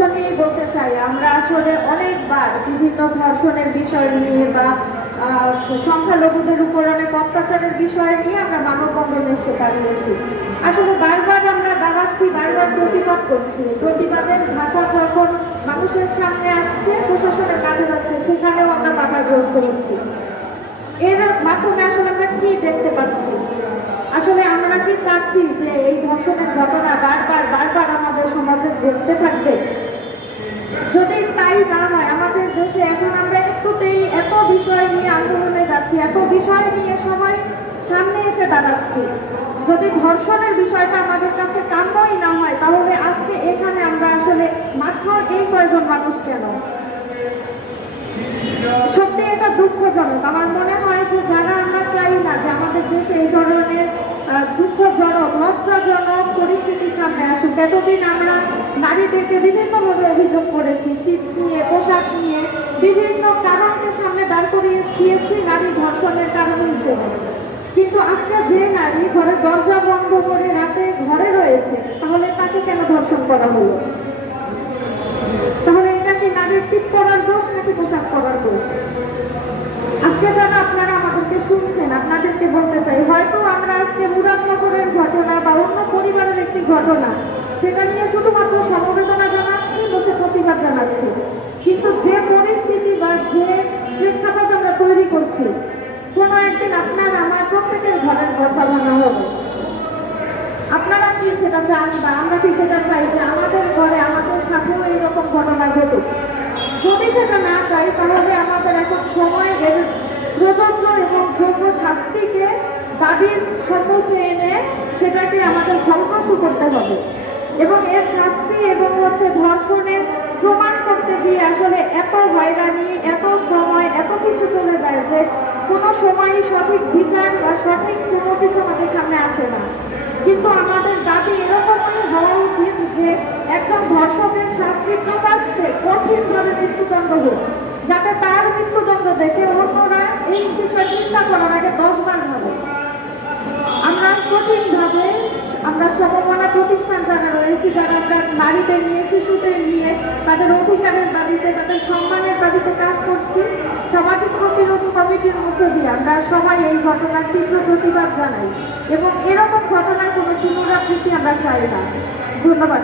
প্রথমেই বলতে চাই, আমরা আসলে অনেকবার বিভিন্ন ধর্ষণের বিষয় নিয়ে বা সংখ্যালঘুদের উপর অনেক অত্যাচারের বিষয় নিয়ে আমরা মানববন্ধনের শিকার হয়েছি। আসলে বারবার আমরা দাঁড়াচ্ছি, বারবার প্রতিবাদ করছি। প্রতিবাদের ভাষা যখন মানুষের সামনে আসছে, প্রশাসনের কাছে যাচ্ছে, সেখানেও আমরা বাধাগ্রস্ত হচ্ছি। এর মাধ্যমে আসলে আমরা কি দেখতে পাচ্ছি? আসলে আমরা কি চাচ্ছি যে এই ধর্ষণের ঘটনা বারবার বারবার আমাদের সমাজে ঘটতে থাকবে? যদি তাই না হয়, আমাদের দেশে এখন আমরা একটুতেই এত বিষয় নিয়ে আন্দোলনে যাচ্ছি, এত বিষয় নিয়ে সবাই সামনে এসে দাঁড়াচ্ছি, যদি ধর্ষণের বিষয়টা আমাদের কাছে কাম্যই না হয়, তাহলে আজকে এখানে আমরা আসলে মাত্র এই কয়েকজন মানুষ কেন? সত্যি এটা দুঃখজনক। আমার মনে হয় যে যারা আমরা চাই না যে আমাদের দেশে এই ধরনের দুঃখজনক, লজ্জাজনক পরিস্থিতির সামনে আসুক, এতদিন আমরা নারীদেরকে বিভিন্নভাবে অভিযোগ করেছি, শীত নিয়ে, পোশাক নিয়ে, বিভিন্ন কারণকে সামনে দাঁড় করিয়ে দিয়েছি নারী ধর্ষণের কারণ হিসেবে। কিন্তু আজকে যে নারী ঘরে দরজা বন্ধ করে রাতে ঘরে রয়েছে, তাহলে তাকে কেন ধর্ষণ করা হলো? তাহলে এটা কি নারীর টিপ পরার দোষ নাকি পোশাক পরার দোষ? আজকে যারা আপনারা আমাদেরকে শুনছেন, আপনাদেরকে বলতে চাই, হয়তো আমরা আজকে মুরাদনগরের ঘটনা বা অন্য পরিবারের একটি ঘটনা, সেটা নিয়ে শুধুমাত্র সমবেদনা জানাচ্ছি, মুখে প্রতিবাদ জানাচ্ছি, কিন্তু যে পরিস্থিতি বা যে প্রেক্ষাপট আমরা তৈরি করছি, কোনো একদিন আপনার আমার প্রত্যেকের ঘরের দরজা ভাঙা হবে। আপনারা কি সেটা চান বা আমরা কি সেটা চাই যে আমাদের ঘরে আমাদের সাথেও এইরকম ঘটনা ঘটুক? যদি সেটা না চাই, তাহলে আমাদের এখন সময় প্রযোজ্য এবং যোগ্য শাস্তিকে দাবির সম্মুখে এনে সেটাকে আমাদের ফলপ্রসূ করতে হবে। এবং এর শাস্তি এবং ধর্ষণের প্রমাণ করতে গিয়ে আসলে এত হয়রানি, এত সময়, এত কিছু চলে যায় যে কোনো সময়ই সঠিক বিচার বা সঠিক কোনো কিছু আমাদের সামনে আসে না। কিন্তু আমাদের দাবি এরকমই হওয়া উচিত যে একজন ধর্ষকের শাস্তি প্রকাশ্যে কঠিনভাবে মৃত্যুদণ্ড হোক, যাতে তার মৃত্যুদণ্ড দেখে অন্যরা এই বিষয়ে চিন্তা করার আগে 10 বার ভাবে। আমরা কঠিনভাবে আমরা সমমনা প্রতিষ্ঠান যারা রয়েছি, যারা আমরা নারীদের নিয়ে, শিশুদের নিয়ে, তাদের অধিকারের দাবিতে, তাদের সম্মানের দাবিতে কাজ করছি, সামাজিক প্রতিরোধ কমিটির মধ্য দিয়ে আমরা সবাই এই ঘটনার তীব্র প্রতিবাদ জানাই এবং এরকম ঘটনার কোনো পুনরাবৃত্তি আমরা চাই না। ধন্যবাদ।